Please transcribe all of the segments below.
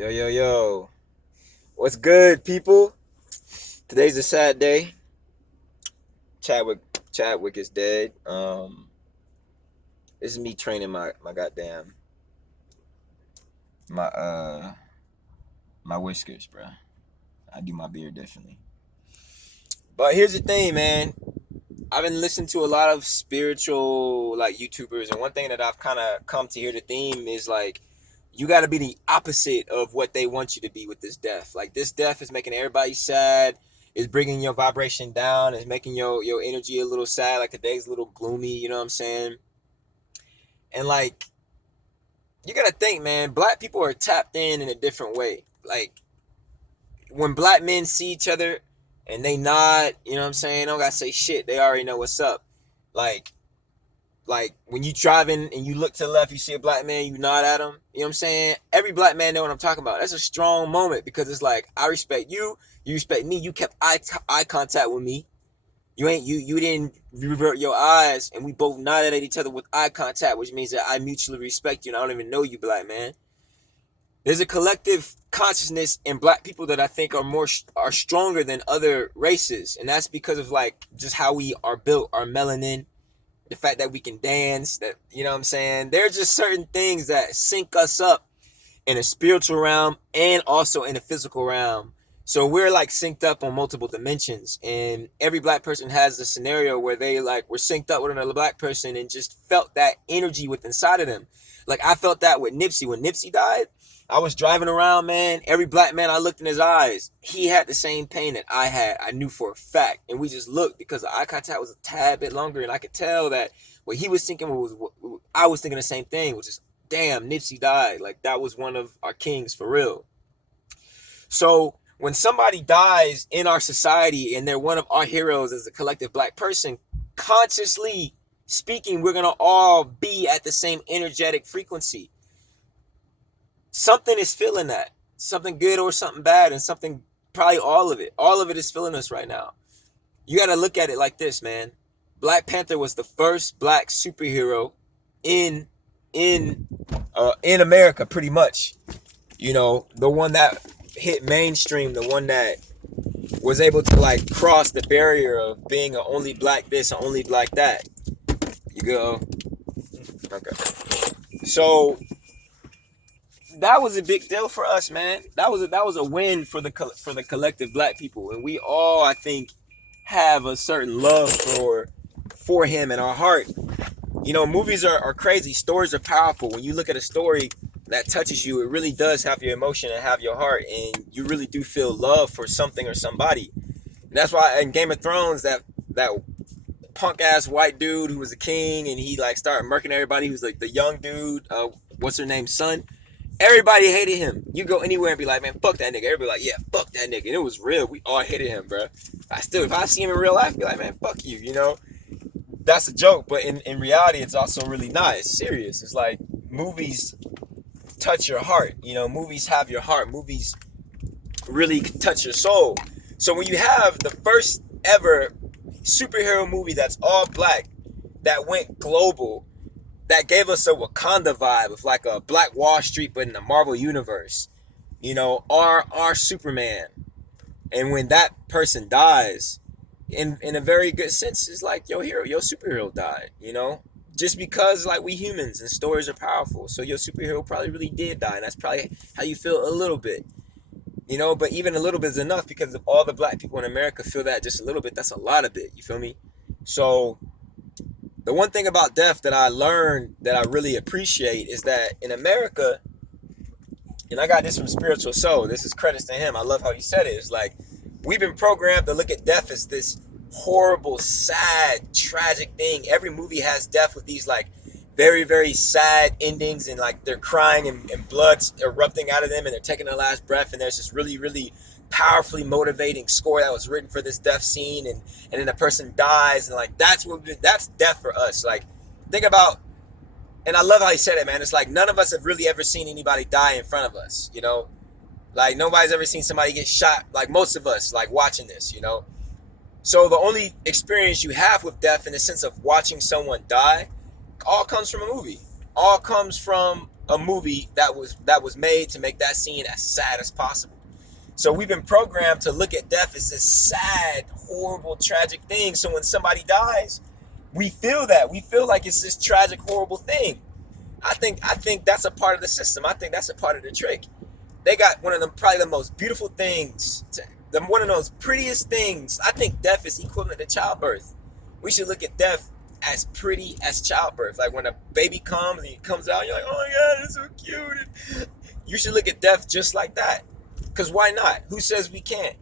Yo, yo, yo. What's good, people? Today's a sad day. Chadwick Chadwick is dead. This is me training my goddamn my my whiskers, bro. I do my beard differently. But here's the thing, man. I've been listening to a lot of spiritual like YouTubers, and one thing that I've kind of come to hear the theme is like you got to be the opposite of what they want you to be with this death. Like this death is making everybody sad. Is bringing your vibration down. Is making your energy a little sad. Like the day's a little gloomy. You know what I'm saying? And like you gotta think, man. Black people are tapped in a different way. Like when black men see each other and they nod, you know what I'm saying? They don't gotta say shit. They already know what's up. Like like when you driving and you look to the left, you see a black man, you nod at him. You know what I'm saying? Every black man know what I'm talking about. That's a strong moment because it's like I respect you, you respect me. You kept eye contact with me. You didn't revert your eyes, and we both nodded at each other with eye contact, which means that I mutually respect you, and I don't even know you, black man. There's a collective consciousness in black people that I think are stronger than other races, and that's because of like just how we are built, our melanin, the fact that we can dance, that you know what I'm saying. There are just certain things that sync us up in a spiritual realm and also in a physical realm. So we're like synced up on multiple dimensions, and every black person has a scenario where they like were synced up with another black person and just felt that energy with inside of them. Like I felt that with Nipsey when Nipsey died. I was driving around, man. Every black man I looked in his eyes, he had the same pain that I had. I knew for a fact, and we just looked because the eye contact was a tad bit longer, and I could tell that what he was thinking was what I was thinking the same thing, which is, damn, Nipsey died. Like that was one of our kings for real. So when somebody dies in our society and they're one of our heroes as a collective black person, consciously speaking, we're gonna all be at the same energetic frequency. Something is feeling that. Something good or something bad, and something probably all of it. All of it is feeling us right now. You gotta look at it like this, man. Black Panther was the first black superhero in in in America, pretty much. You know, the one that hit mainstream, the one that was able to like cross the barrier of being a only black this, a only black that. You go, okay. So that was a big deal for us, man. That was a win for the collective black people, and we all, I think, have a certain love for him in our heart. You know, movies are crazy. Stories are powerful. When you look at a story that touches you, it really does have your emotion and have your heart, and you really do feel love for something or somebody. And that's why in Game of Thrones, that punk ass white dude who was a king and he like started murking everybody, who's like the young dude, what's her name, son. Everybody hated him. You go anywhere and be like, man, fuck that nigga. Everybody like, yeah, fuck that nigga. And it was real. We all hated him, bro. If I see him in real life, I'd be like, man, fuck you, you know? That's a joke, but in reality, it's also really not. It's serious. It's like movies touch your heart. You know, movies have your heart. Movies really touch your soul. So when you have the first ever superhero movie that's all black, that went global, that gave us a Wakanda vibe of like a Black Wall Street, but in the Marvel universe, you know, our Superman. And when that person dies, in a very good sense, it's like your hero, your superhero died, you know? Just because like we humans and stories are powerful. So your superhero probably really did die. And that's probably how you feel a little bit. You know, but even a little bit is enough because if all the black people in America feel that just a little bit, that's a lot of it. You feel me? So the one thing about death that I learned that I really appreciate is that in America, and I got this from Spiritual Soul, this is credits to him. I love how he said it. It's like we've been programmed to look at death as this horrible, sad, tragic thing. Every movie has death with these like very, very sad endings, and like they're crying and blood's erupting out of them and they're taking their last breath, and there's this really, really powerfully motivating score that was written for this death scene, and then the person dies, and like that's death for us. Like think about, and I love how he said it, man. It's like none of us have really ever seen anybody die in front of us, you know? Like nobody's ever seen somebody get shot, like most of us, like watching this, you know? So the only experience you have with death in the sense of watching someone die all comes from a movie. All comes from a movie that was made to make that scene as sad as possible. So we've been programmed to look at death as this sad, horrible, tragic thing. So when somebody dies, we feel that. We feel like it's this tragic, horrible thing. I think that's a part of the system. I think that's a part of the trick. They got one of them, probably the most beautiful things, one of those prettiest things. I think death is equivalent to childbirth. We should look at death as pretty as childbirth. Like when a baby comes and he comes out, you're like, oh my God, it's so cute. You should look at death just like that. Because why not? Who says we can't?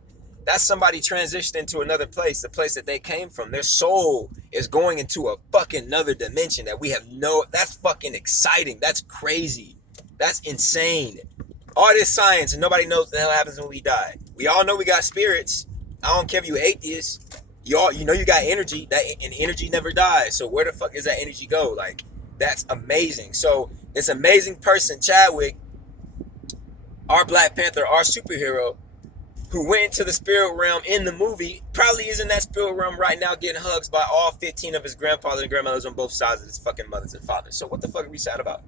That's somebody transitioned into another place, the place that they came from. Their soul is going into a fucking another dimension that we have that's fucking exciting. That's crazy. That's insane. All this science and nobody knows what the hell happens when we die. We all know we got spirits. I don't care if you're atheist. You know you got energy. And energy never dies. So where the fuck does that energy go? Like, that's amazing. So this amazing person, Chadwick, our Black Panther, our superhero, who went into the spirit realm in the movie, probably is in that spirit realm right now getting hugs by all 15 of his grandfathers and grandmothers on both sides of his fucking mothers and fathers. So what the fuck are we sad about?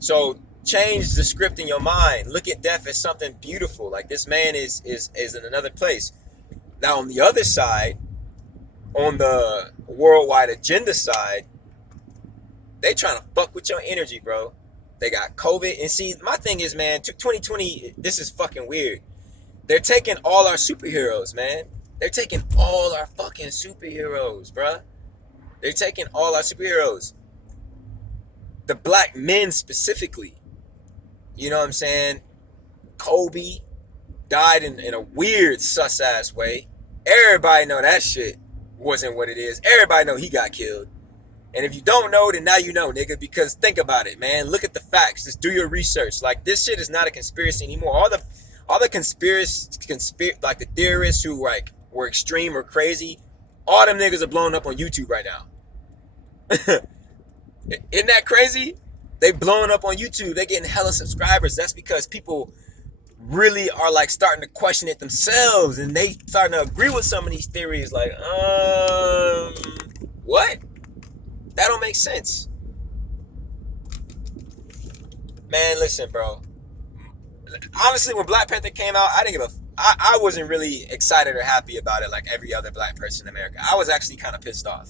So change the script in your mind. Look at death as something beautiful. Like, this man is in another place. Now on the other side, on the worldwide agenda side, they trying to fuck with your energy, bro. They got COVID. And see, my thing is, man, 2020, this is fucking weird. They're taking all our superheroes, man. They're taking all our fucking superheroes, bruh. They're taking all our superheroes. The black men specifically. You know what I'm saying? Kobe died in a weird sus-ass way. Everybody know that shit wasn't what it is. Everybody know he got killed. And if you don't know, then now you know, nigga, because think about it, man. Look at the facts. Just do your research. Like, this shit is not a conspiracy anymore. All the like the theorists who like were extreme or crazy, all them niggas are blowing up on YouTube right now. Isn't that crazy? They blowing up on YouTube. They getting hella subscribers. That's because people really are like starting to question it themselves, and they starting to agree with some of these theories. Like, what? That don't make sense. Man, listen, bro. Honestly, when Black Panther came out, I wasn't really excited or happy about it like every other black person in America. I was actually kind of pissed off.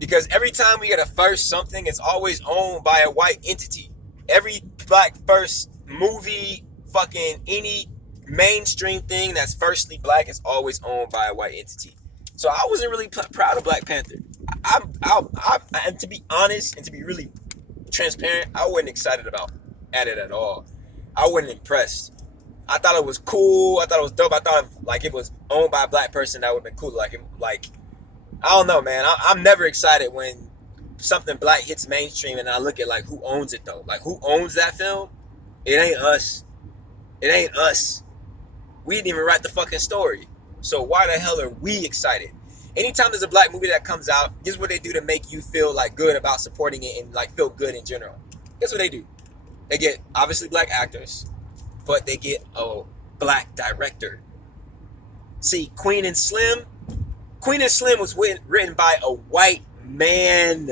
Because every time we get a first something, it's always owned by a white entity. Every black first movie, fucking any mainstream thing that's firstly black is always owned by a white entity. So I wasn't really proud of Black Panther. And to be honest and to be really transparent, I wasn't excited at it at all. I wasn't impressed. I thought it was cool. I thought it was dope. I thought if it was owned by a black person, that would have been cool. I don't know, man. I'm never excited when something black hits mainstream and I look at like who owns it though. Like, who owns that film? It ain't us. It ain't us. We didn't even write the fucking story. So why the hell are we excited? Anytime there's a black movie that comes out, this is what they do to make you feel like good about supporting it and like feel good in general. Guess what they do? They get obviously black actors, but they get a black director. See, Queen and Slim was written by a white man.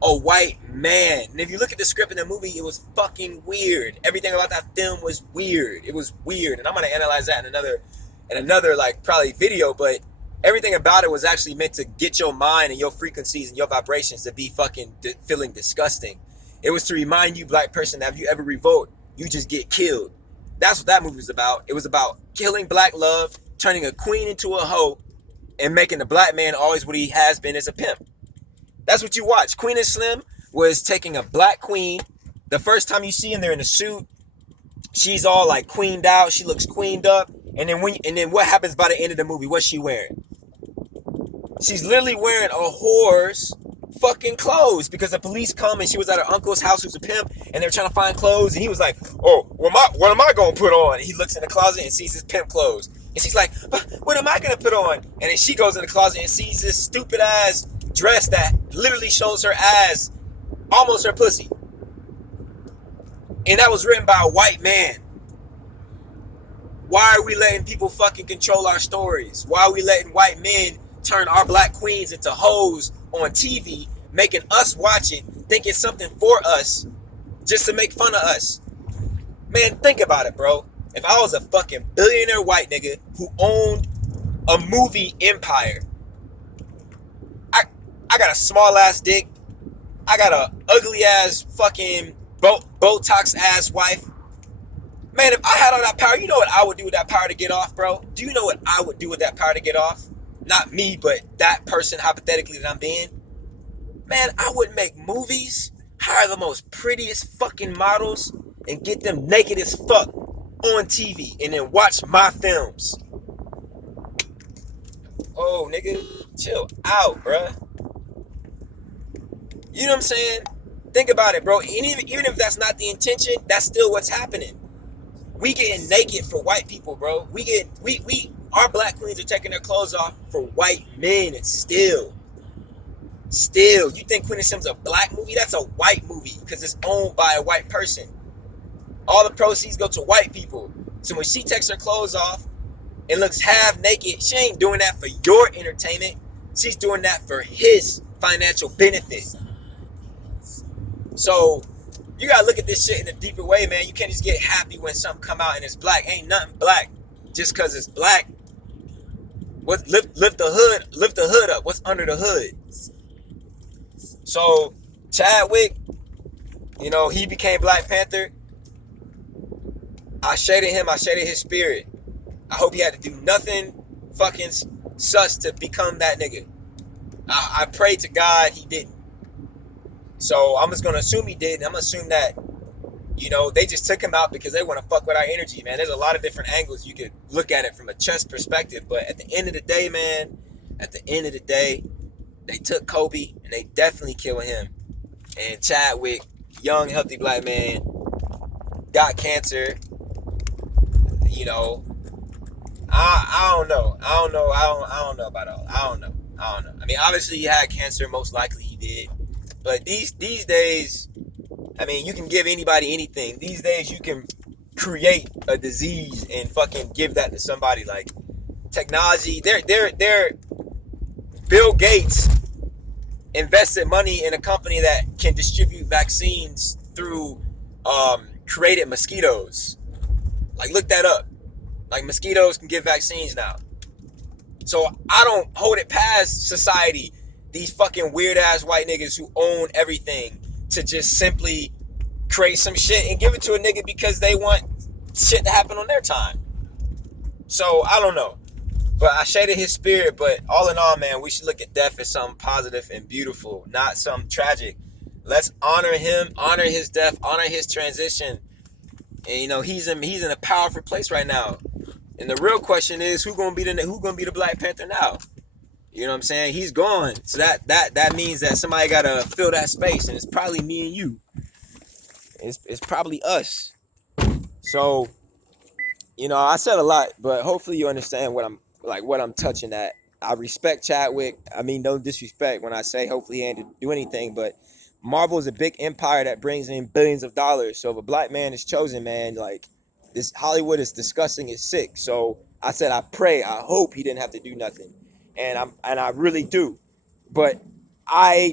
A white man. And if you look at the script in the movie, it was fucking weird. Everything about that film was weird. It was weird. And I'm going to analyze that in another like probably video, but everything about it was actually meant to get your mind and your frequencies and your vibrations to be fucking feeling disgusting. It was to remind you, black person, that if you ever revolt, you just get killed. That's what that movie was about. It was about killing black love, turning a queen into a hoe, and making the black man always what he has been as a pimp. That's what you watch. Queen and Slim was taking a black queen. The first time you see him, they're in a suit. She's all like queened out. She looks queened up. And then what happens by the end of the movie? What's she wearing? She's literally wearing a whore's fucking clothes because the police come and she was at her uncle's house who's a pimp and they're trying to find clothes and he was like, oh, what am I going to put on? And he looks in the closet and sees his pimp clothes. And she's like, what am I going to put on? And then she goes in the closet and sees this stupid ass dress that literally shows her ass, almost her pussy. And that was written by a white man. Why are we letting people fucking control our stories? Why are we letting white men turn our black queens into hoes on TV, making us watch it, think it's something for us, just to make fun of us. Man, think about it, bro. If I was a fucking billionaire white nigga who owned a movie empire, I I got a small ass dick, I got a ugly ass fucking Botox ass wife. Man, if I had all that power, you know what I would do with that power to get off, bro? Do you know what I would do with that power to get off? Not me, but that person hypothetically that I'm being. Man, I would make movies, hire the most prettiest fucking models, and get them naked as fuck on TV, and then watch my films. Oh, nigga, chill out, bruh. You know what I'm saying? Think about it, bro. Even if that's not the intention, that's still what's happening. We getting naked for white people, bro. Our black queens are taking their clothes off for white men, and still, you think Queen of Sim's a black movie? That's a white movie because it's owned by a white person. All the proceeds go to white people. So when she takes her clothes off and looks half naked, she ain't doing that for your entertainment. She's doing that for his financial benefit. So you gotta look at this shit in a deeper way, man. You can't just get happy when something come out and it's black. Ain't nothing black just cause it's black. Lift the hood up. What's under the hood? So Chadwick, you know, he became Black Panther. I shaded him. I shaded his spirit. I hope he had to do nothing fucking sus to become that nigga. I pray to God he didn't. So I'm just gonna assume he did. I'm gonna assume that, you know, they just took him out because they want to fuck with our energy, man. There's a lot of different angles you could look at it from a chess perspective, but at the end of the day, man, they took Kobe and they definitely killed him. And Chadwick, young, healthy black man, got cancer. You know, I don't know. I don't know about all. I don't know. I mean, obviously he had cancer. Most likely he did. But these days, I mean, you can give anybody anything. These days, you can create a disease and fucking give that to somebody. Like technology, they're Bill Gates invested money in a company that can distribute vaccines through created mosquitoes. Like, look that up. Like, mosquitoes can give vaccines now. So I don't hold it past society, these fucking weird ass white niggas who own everything, to just simply create some shit and give it to a nigga because they want shit to happen on their time. So I don't know. But I shaded his spirit. But all in all, man, we should look at death as something positive and beautiful, not something tragic. Let's honor him, honor his death, honor his transition. And you know, he's in a powerful place right now. And the real question is, who's gonna be the Black Panther now? You know what I'm saying? He's gone. So that means that somebody gotta fill that space, and it's probably me and you. It's probably us. So, you know, I said a lot, but hopefully you understand what I'm touching at. I respect Chadwick. I mean, no disrespect when I say hopefully he ain't do anything, but Marvel is a big empire that brings in billions of dollars. So if a black man is chosen, man, like, this Hollywood is disgusting, it's sick. So I said I hope he didn't have to do nothing. And I really do. But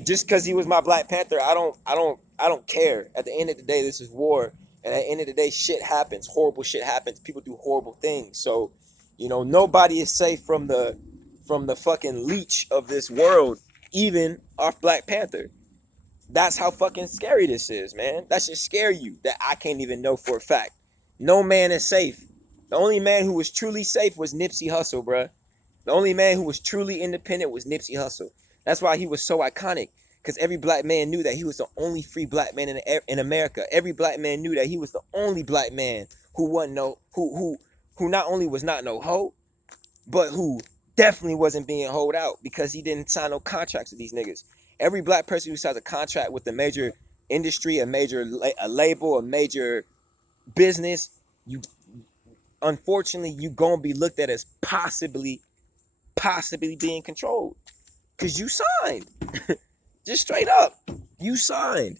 just because he was my Black Panther, I don't care. At the end of the day, this is war. And at the end of the day, shit happens. Horrible shit happens. People do horrible things. So, you know, nobody is safe from the fucking leech of this world, even our Black Panther. That's how fucking scary this is, man. That should scare you, that I can't even know for a fact. No man is safe. The only man who was truly safe was Nipsey Hussle, bruh. The only man who was truly independent was Nipsey Hussle. That's why he was so iconic, because every black man knew that he was the only free black man in America. Every black man knew that he was the only black man who not only was not no hoe, but who definitely wasn't being hoed out, because he didn't sign no contracts with these niggas. Every black person who signs a contract with a major industry, a label, a major business, unfortunately, you gonna be looked at as possibly being controlled, because you signed. Just straight up, you signed.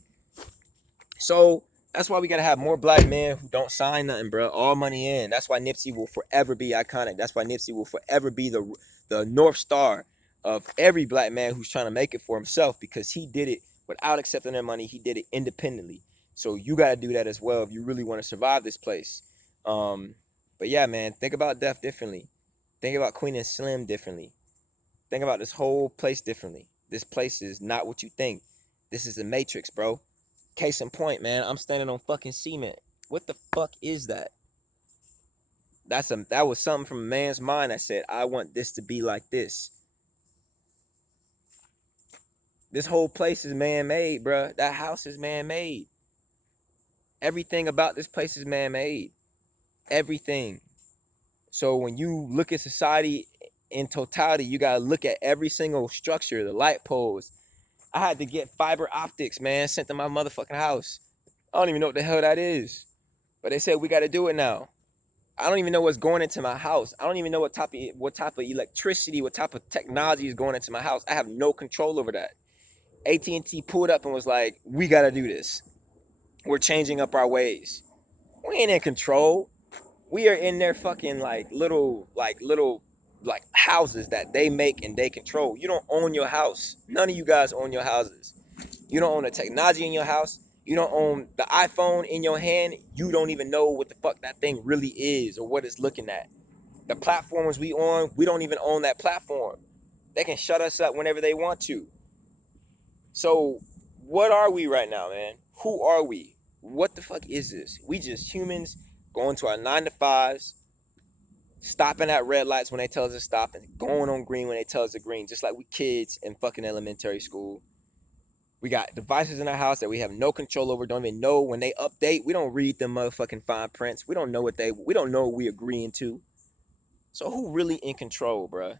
So that's why we gotta have more black men who don't sign nothing, bro. All money in. That's why Nipsey will forever be iconic. That's why Nipsey will forever be the North Star of every black man who's trying to make it for himself, because he did it without accepting their money. He did it independently. So you got to do that as well if you really want to survive this place. But yeah, man, think about death differently. Think about Queen and Slim differently. Think about this whole place differently. This place is not what you think. This is the Matrix, bro. Case in point, man, I'm standing on fucking cement. What the fuck is that? That was something from a man's mind that said, I want this to be like this. This whole place is man-made, bro. That house is man-made. Everything about this place is man-made. Everything. So when you look at society in totality, you gotta look at every single structure, the light poles. I had to get fiber optics, man, sent to my motherfucking house. I don't even know what the hell that is. But they said we gotta do it now. I don't even know what's going into my house. I don't even know what type of electricity, what type of technology is going into my house. I have no control over that. AT&T pulled up and was like, we got to do this. We're changing up our ways. We ain't in control. We are in their fucking little houses that they make and they control. You don't own your house. None of you guys own your houses. You don't own the technology in your house. You don't own the iPhone in your hand. You don't even know what the fuck that thing really is or what it's looking at. The platforms we on, we don't even own that platform. They can shut us up whenever they want to. So what are we right now, man? Who are we? What the fuck is this? We just humans going to our 9 to 5s, stopping at red lights when they tell us to stop, and going on green when they tell us to green, just like we kids in fucking elementary school. We got devices in our house that we have no control over, don't even know when they update. We don't read them motherfucking fine prints. We don't know what we agreeing to. So who really in control, bruh?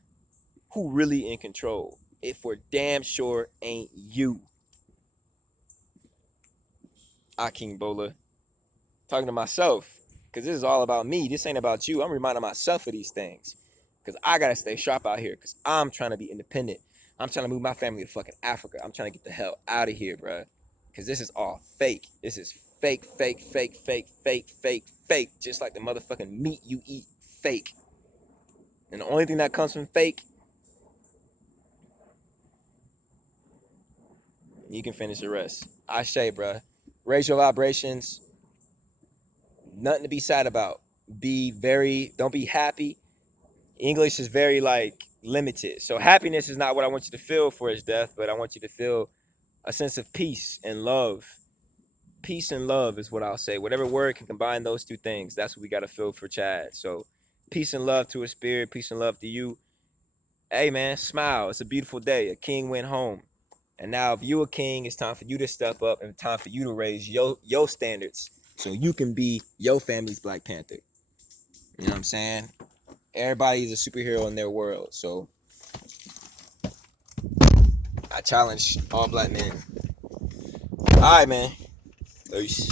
Who really in control? It for damn sure ain't you. King Bola. Talking to myself. Because this is all about me. This ain't about you. I'm reminding myself of these things. Because I got to stay sharp out here. Because I'm trying to be independent. I'm trying to move my family to fucking Africa. I'm trying to get the hell out of here, bruh. Because this is all fake. This is fake, fake, fake, fake, fake, fake, fake. Just like the motherfucking meat you eat. Fake. And the only thing that comes from fake, you can finish the rest. I say, bruh. Raise your vibrations. Nothing to be sad about. Don't be happy. English is very limited. So happiness is not what I want you to feel for his death, but I want you to feel a sense of peace and love. Peace and love is what I'll say. Whatever word can combine those two things, that's what we got to feel for Chad. So peace and love to his spirit. Peace and love to you. Hey, man, smile. It's a beautiful day. A king went home. And now if you a king, it's time for you to step up and time for you to raise your standards so you can be your family's Black Panther. You know what I'm saying? Everybody's a superhero in their world. So I challenge all Black men. All right, man. Peace.